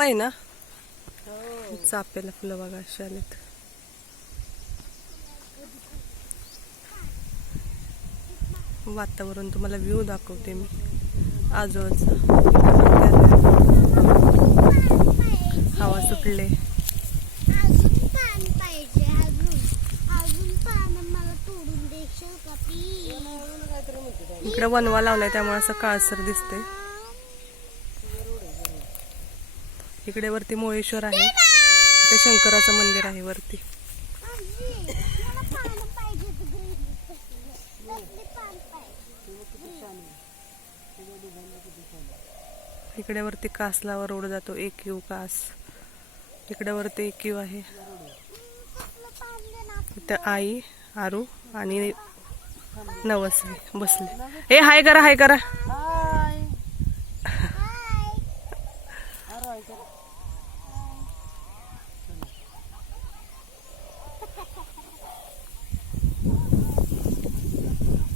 चाफा आहे ना, चाफ्याला फुलं बघा अशी आलेत. वातावरण तुम्हाला व्ह्यू दाखवते मी आजूबाजूचा. हवा सुटले. इकडे वनवा लावलाय त्यामुळे असं काळसर दिसते. इकडे वरती मोळेश्वर आहे, तिथे शंकराचं मंदिर आहे वरती. इकडे वरती कासला रोड जातो, एकयू कास. इकडे वरती एकयू आहे. इथे आई, आरू आणि नवस बसले. हे हाय करा, हाय करा.